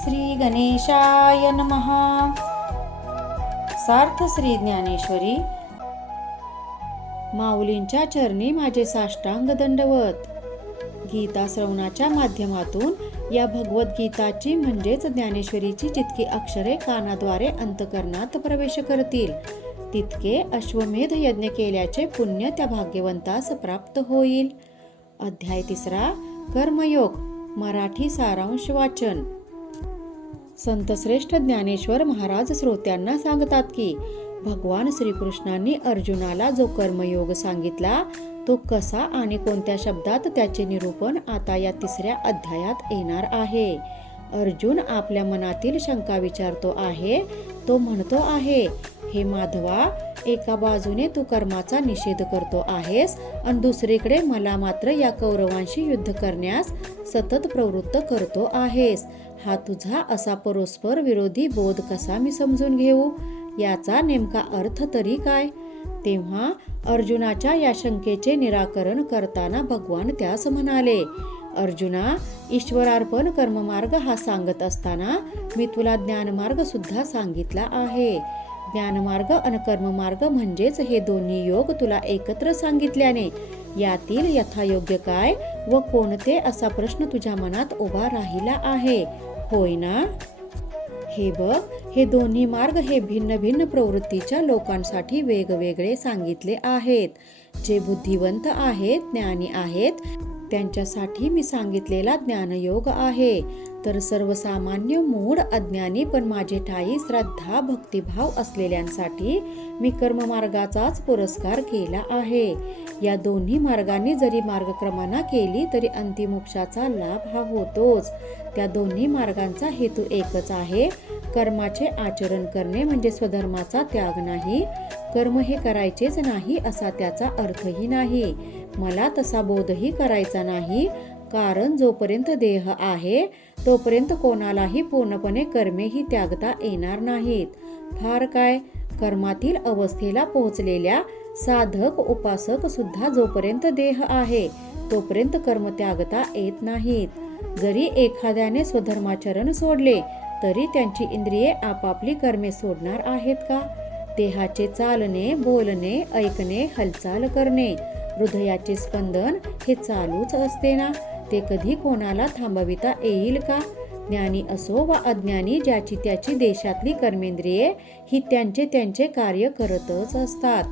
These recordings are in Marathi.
श्री गणेशाय महा सार्थ श्री ज्ञानेश्वरी माऊलींच्या चरणी माझे साष्टांग दंडवत. गीता श्रवणाच्या माध्यमातून या भगवद्गीताची म्हणजेच ज्ञानेश्वरीची जितकी अक्षरे कानाद्वारे अंतकरणात प्रवेश करतील. तितके अश्वमेध यज्ञ केल्याचे पुण्य त्या भाग्यवंतास प्राप्त होईल. अध्याय तिसरा कर्मयोग मराठी सारांश वाचन. संतश्रेष्ठ ज्ञानेश्वर महाराज श्रोत्यांना सांगतात की भगवान श्रीकृष्णांनी अर्जुनाला जो कर्मयोग सांगितला तो कसा आणि कोणत्या शब्दात त्याचे निरूपण आता या तिसऱ्या अध्यायात येणार आहे. अर्जुन आपल्या मनातील शंका विचारतो आहे तो म्हणतो आहे हे माधवा एका बाजूने तू कर्माचा निषेध करतो आहेस आणि दुसरीकडे मला मात्र या कौरवांशी युद्ध करण्यास सतत प्रवृत्त करतो आहेस. हा तुझा असा परस्पर विरोधी बोध कसा मी समजून घेऊ? याचा नेमका अर्थ तरी काय? तेव्हा अर्जुनाच्या या शंकेचे निराकरण करताना भगवान त्यास म्हणाले अर्जुना ईश्वरार्पण कर्ममार्ग हा सांगत असताना मी तुला ज्ञानमार्ग सुद्धा सांगितला आहे. ज्ञानमार्ग आणि कर्ममार्ग म्हणजेच हे दोन्ही योग तुला एकत्र सांगितल्याने. यातील यथायोग्य काय व कोणते असा प्रश्न तुझ्या मनात उभा राहिला आहे. होय ना? हे बघ हे दोन्ही मार्ग हे भिन्न भिन्न प्रवृत्तीच्या लोकांसाठी वेगवेगळे सांगितले आहेत. जे बुद्धिवंत आहेत ज्ञानी आहेत त्यांच्यासाठी मी सांगितलेला ज्ञानयोग आहे. तर सर्वसामान्य मूळ अज्ञानी पण माझे ठाई श्रद्धा भक्तिभाव असलेल्यांसाठी मी कर्ममार्गाचाच पुरस्कार केला आहे. या दोन्ही मार्गांनी जरी मार्गक्रमणा केली तरी अंतिमोक्षाचा लाभ हा होतोच. त्या दोन्ही मार्गांचा हेतू एकच आहे. कर्माचे आचरण करणे म्हणजे स्वधर्माचा त्याग नाही. कर्म हे करायचेच नाही असा त्याचा अर्थही नाही. मला तसा बोधही करायचा नाही. कारण जोपर्यंत देह आहे तोपर्यंत कोणालाही पूर्णपणे कर्मेही त्यागता येणार नाहीत. फार काय? कर्मातील अवस्थेला पोहोचलेल्या साधक उपासक सुद्धा जोपर्यंत देह आहे तोपर्यंत कर्म त्यागता येत नाहीत. जरी एखाद्याने स्वधर्माचरण सोडले तरी त्यांची इंद्रिये आपापली कर्मे सोडणार आहेत का? देहाचे चालणे बोलणे ऐकणे हालचाल करणे हृदयाचे स्पंदन हे चालूच असते ना? ते कधी कोणाला थांबविता येईल का? ज्ञानी असो वा अज्ञानी ज्याची त्याची देशातली कर्मेंद्रिये ही त्यांचे त्यांचे कार्य करतच असतात.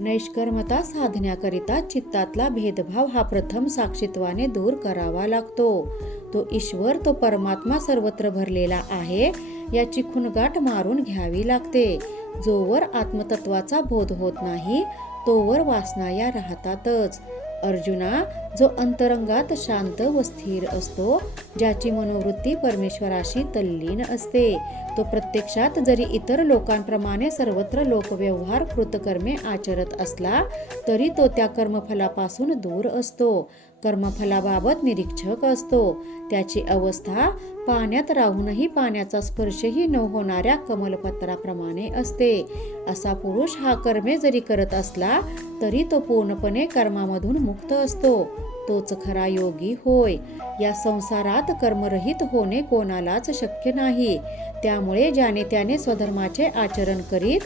नैष्कर्मता साधण्याकरिता चित्तातला भेदभाव हा प्रथम साक्षित्वाने दूर करावा लागतो. तो ईश्वर तो परमात्मा सर्वत्र भरलेला आहे याची खुणगाठ मारून घ्यावी लागते. जोवर आत्मतत्वाचा बोध होत नाही तोवर वासना या राहतातच. अर्जुना जो अंतरंगात शांत व स्थिर असतो ज्याची मनोवृत्ती परमेश्वराशी तल्लीन असते. तो प्रत्यक्षात जरी इतर लोकांप्रमाणे सर्वत्र लोकव्यवहार कृतकर्मे आचरत असला तरी तो त्या कर्मफलापासून दूर असतो. कर्मफलाबाबत निरीक्षक असतो. त्याची अवस्था पाण्यात राहूनही पाण्याचा स्पर्शही न होणाऱ्या कमलपत्राप्रमाणे असते. असा पुरुष हा कर्मे जरी करत असला तरी तो पूर्णपणे कर्मामधून मुक्त असतो. तोच खरा योगी होय. या संसारात कर्मरहित होणे कोणालाच शक्य नाही. त्यामुळे ज्याने त्याने स्वधर्माचे आचरण करीत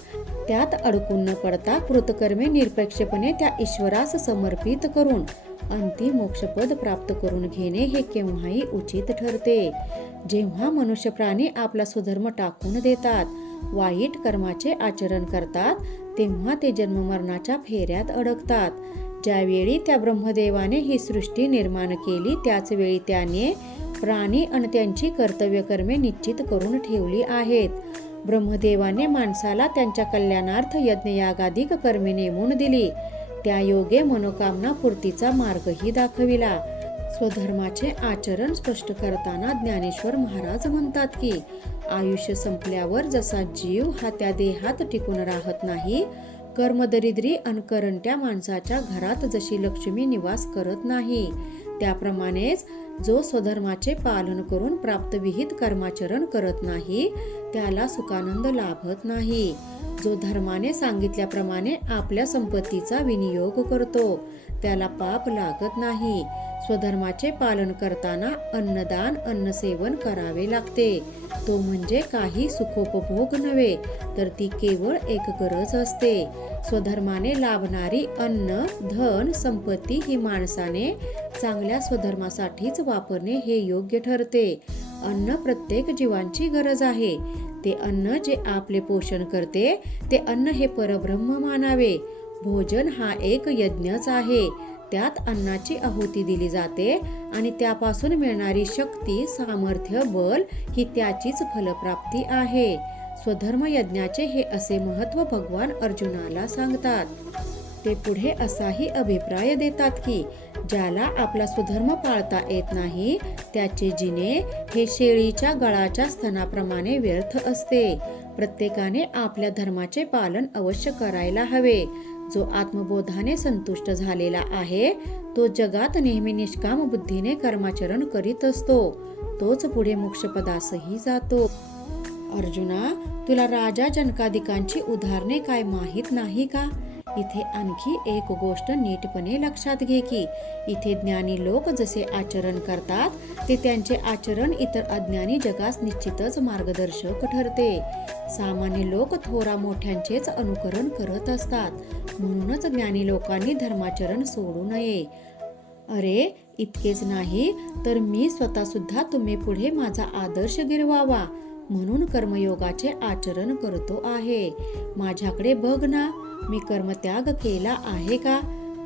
त्यात अडकून न पडता कृतकर्मे निरपेक्षपणे त्या ईश्वरास समर्पित करून अंतिम मोक्षपद प्राप्त करून घेणे हे केव्हाही उचित ठरते. जेव्हा मनुष्य प्राणी आपला स्वधर्म टाकून देतात वाईट कर्माचे आचरण करतात तेव्हा ते जन्ममरणाच्या फेऱ्यात अडकतात. ज्यावेळी त्या ब्रह्मदेवाने ही सृष्टी निर्माण केली त्याचवेळी त्याने प्राणी आणि त्यांची कर्तव्य कर्मे निश्चित करून ठेवली आहेत. ब्रह्मदेवाने माणसाला त्यांच्या कल्याणार्थ यज्ञयागाधिक कर्मे नेमून दिली. त्या योगे मनोकामना पूर्तीचा मार्गही दाखविला. स्वधर्माचे आचरण स्पष्ट करताना ज्ञानेश्वर महाराज म्हणतात की आयुष्य संपल्यावर जसा जीव हा त्या देहात टिकून राहत नाही कर्मदरिद्री अनकरंट्या माणसाच्या घरात जशी लक्ष्मी निवास करत नाही त्याप्रमाणेच जो स्वधर्माचे पालन करून प्राप्तविहित कर्माचरण करत नाही त्याला सुखानंद लाभत नाही. जो धर्माने सांगितल्याप्रमाणे आपल्या संपत्तीचा विनियोग करतो. त्याला पाप लागत नाही. स्वधर्माचे पालन करताना अन्नदान अन्नसेवन करावे लागते. तो म्हणजे काही सुखोपभोग नव्हे तर ती केवळ एक गरज असते. स्वधर्माने लाभणारी अन्न धन संपत्ती ही माणसाने चांगल्या स्वधर्मासाठीच वापरणे हे योग्य ठरते. अन्न प्रत्येक जीवांची गरज आहे. ते अन्न जे आपले पोषण करते ते अन्न हे परब्रह्म मानावे. भोजन हा एक यज्ञच आहे. त्यात अन्नाची आहुती दिली जाते आणि त्यापासून मिळणारी शक्ती सामर्थ्य बल ही त्याचीच फलप्राप्ती आहे. स्वधर्म यज्ञाचे हे असे महत्त्व भगवान अर्जुनाला सांगतात. ते पुढे असाही अभिप्राय देतात की ज्याला आपला स्वधर्म पाळता येत नाही त्याचे जिने हे शेळीच्या गळाच्या स्तनाप्रमाणे व्यर्थ असते. प्रत्येकाने आपल्या धर्माचे पालन अवश्य करायला हवे. जो आत्मबोधाने संतुष्ट झालेला आहे तो जगात नेहमी निष्काम बुद्धीने कर्माचरण करीत असतो. तोच पुढे मोक्षपदासही जातो. अर्जुना तुला राजा जनकादिकांची उदाहरणे काय माहीत नाही का? इथे आणखी एक गोष्ट नीटपणे लक्षात घे की इथे ज्ञानी लोक जसे आचरण करतात ते त्यांचे आचरण इतर अज्ञानी जगास निश्चितच मार्गदर्शक ठरते. सामान्य लोक थोरा मोठ्यांचेच अनुकरण करत असतात. म्हणूनच ज्ञानी लोकांनी धर्माचरण सोडू नये. अरे इतकेच नाही तर मी स्वतः सुद्धा तुम्ही पुढे माझा आदर्श गिरवावा. म्हणून कर्मयोगाचे आचरण करतो आहे. माझ्याकडे बघ ना मी कर्मत्याग केला आहे का?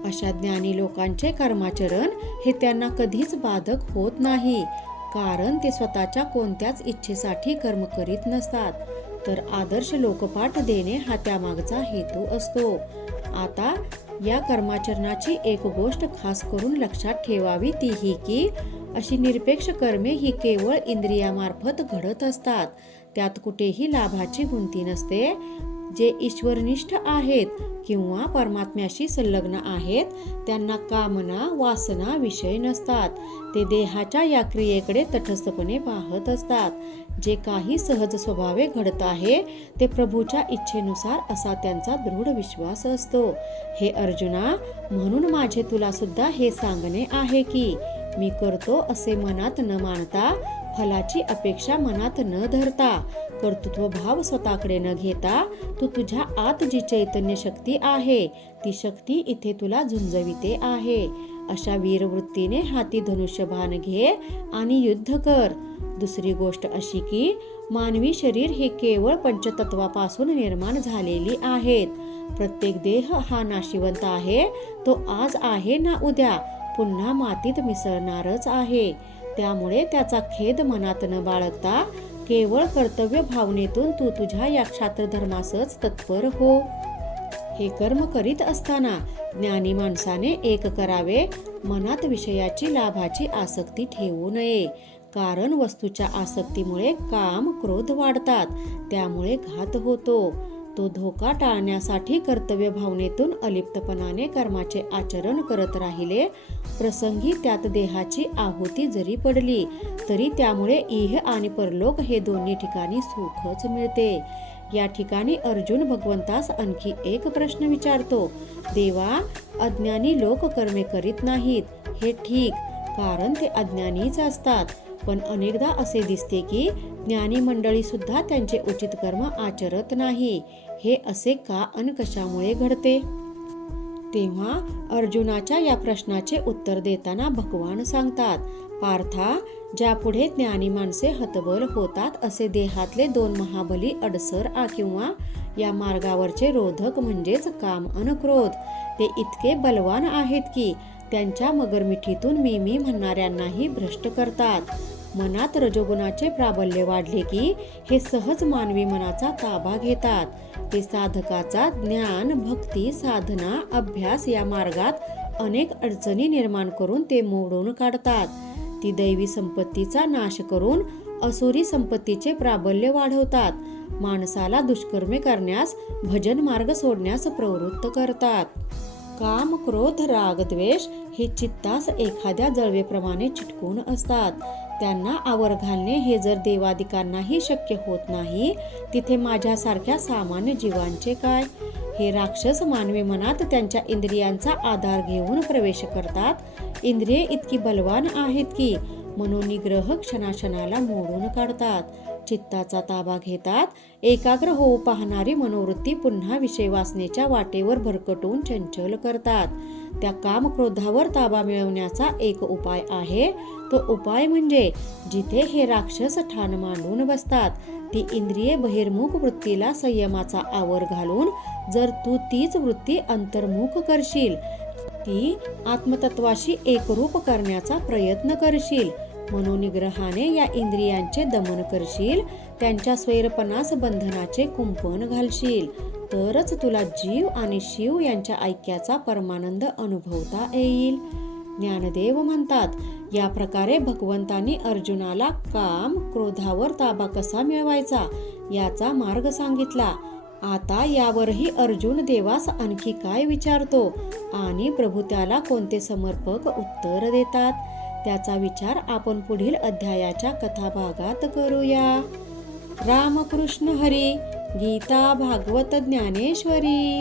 अशा ज्ञानी लोकांचे कर्माचरण हे त्यांना कधीच बाधक होत नाही. कारण ते स्वतःच्या कोणत्याच इच्छेसाठी कर्म करीत नसतात. तर आदर्श लोकपाठ देणे हा त्यामागचा हेतू असतो. आता या कर्माचरणाची एक गोष्ट खास करून लक्षात ठेवावी ती ही की अशी निरपेक्ष कर्मे ही केवळ इंद्रियामार्फत घडत असतात. त्यात कुठेही लाभाची गुंती नसते. जे ईश्वरनिष्ठ आहेत किंवा परमात्म्याशी संलग्न आहेत त्यांना कामना वासना विषय नसतात. ते देहाच्या या क्रियेकडे तटस्थपणे पाहत असतात. जे काही सहज स्वभावे घडत आहे ते प्रभूच्या इच्छेनुसार असा त्यांचा दृढ विश्वास असतो. हे अर्जुना म्हणून माझे तुला सुद्धा हे सांगणे आहे की मी करतो असे मनात न मानता फलाची अपेक्षा मनात न धरता कर्तृत्व भाव स्वतःकडे न घेता तू तुझ्या आत जी चैतन्य शक्ती आहे ती शक्ती इथे तुला झुंजविते आहे. अशा वीरवृत्तीने हाती धनुष्यभान घे आणि युद्ध कर. दुसरी गोष्ट अशी की मानवी शरीर हे केवळ पंचतत्वापासून निर्माण झालेली आहेत. प्रत्येक देह हा नाशिवंत आहे तो आज आहे ना उद्या पुन्हा मातीत मिसळणारच आहे. त्यामुळे त्याचा खेद मनात न बाळगता केवळ कर्तव्य भावनेतून तू तुझ्या या क्षात्रधर्मासच तत्पर हो. हे कर्म करीत असताना ज्ञानी माणसाने एक करावे मनात विषयाची लाभाची आसक्ती ठेवू नये. कारण वस्तूच्या आसक्तीमुळे काम क्रोध वाढतात त्यामुळे घात होतो. तो धोका टाळण्यासाठी कर्तव्य भावनेतून अलिप्तपणाने कर्माचे आचरण करत राहिले. प्रसंगी त्यात देहाची आहुती जरी पडली तरी त्यामुळे इह आणि परलोक हे दोन्ही ठिकाणी सुखच मिळते. या ठिकाणी अर्जुन भगवंतास आणखी एक प्रश्न विचारतो. देवा अज्ञानी लोक कर्मे करीत नाहीत. हे ठीक कारण ते अज्ञानीच असतात. पण अनेकदा असे दिसते की ज्ञानी मंडळी सुद्धा त्यांचे उचित कर्म आचरत नाही. हे असे का अन कशामुळे घडते? तेव्हा अर्जुनाच्या या प्रश्नाचे उत्तर देताना भगवान सांगतात पार्था ज्यापुढे ज्ञानी माणसे हतबल होतात असे देहातले दोन महाबली अडसर आ किंवा या मार्गावरचे रोधक म्हणजेच काम अनक्रोध ते इतके बलवान आहेत की त्यांच्या मगरमिठीतून मी मी म्हणणाऱ्यांनाही भ्रष्ट करतात. मनात रजोगुणाचे प्राबल्य वाढले की हे सहज मानवी मनाचा ताबा घेतात. ते साधकाचा ज्ञान भक्ती साधना अभ्यास या मार्गात अनेक अडचणी निर्माण करून ते मोडून काढतात. ती दैवी संपत्तीचा नाश करून असुरी संपत्तीचे प्राबल्य वाढवतात. माणसाला दुष्कर्मे करण्यास भजन मार्ग सोडण्यास प्रवृत्त करतात. काम क्रोध राग द्वेष हे चित्तास एखाद्या जळवेप्रमाणे चिटकून असतात. त्यांना आवर घालणे हे जर देवादिकांनाही शक्य होत नाही तिथे माझ्यासारख्या सामान्य जीवांचे काय? हे राक्षस मानवी मनात त्यांच्या इंद्रियांचा आधार घेऊन प्रवेश करतात. इंद्रिये इतकी बलवान आहेत की मनोनिग्रह क्षणाक्षणाला मोडून काढतात. चित्ताचा ताबा घेतात. एकाग्र होऊ पाहणारी मनोवृत्ती पुन्हा विषय वासनेच्या वाटेवर भरकटून चंचल करतात. त्या काम क्रोधावर ताबा मिळवण्याचा एक उपाय आहे. तो उपाय म्हणजे जिथे हे राक्षस ठाण मांडून बसतात ती इंद्रिये बहिर्मुख वृत्तीला संयमाचा आवर घालून जर तू तीच वृत्ती अंतर्मुख करशील ती आत्मतत्वाशी एकरूप करण्याचा प्रयत्न करशील. मनोनिग्रहाने या इंद्रियांचे दमन करशील त्यांच्या स्वैरपणास बंधनाचे कुंपण घालशील. तरच तुला जीव आणि शिव यांच्या ऐक्याचा परमानंद अनुभवता येईल. ज्ञानदेव म्हणतात या प्रकारे भगवंतांनी अर्जुनाला काम क्रोधावर ताबा कसा मिळवायचा याचा मार्ग सांगितला. आता यावरही अर्जुन देवास आणखी काय विचारतो? आणि प्रभू त्याला कोणते समर्पक उत्तर देतात? त्याचा विचार आपण पुढील अध्यायाच्या कथाभागात करूया. रामकृष्ण हरी गीता भागवत ज्ञानेश्वरी.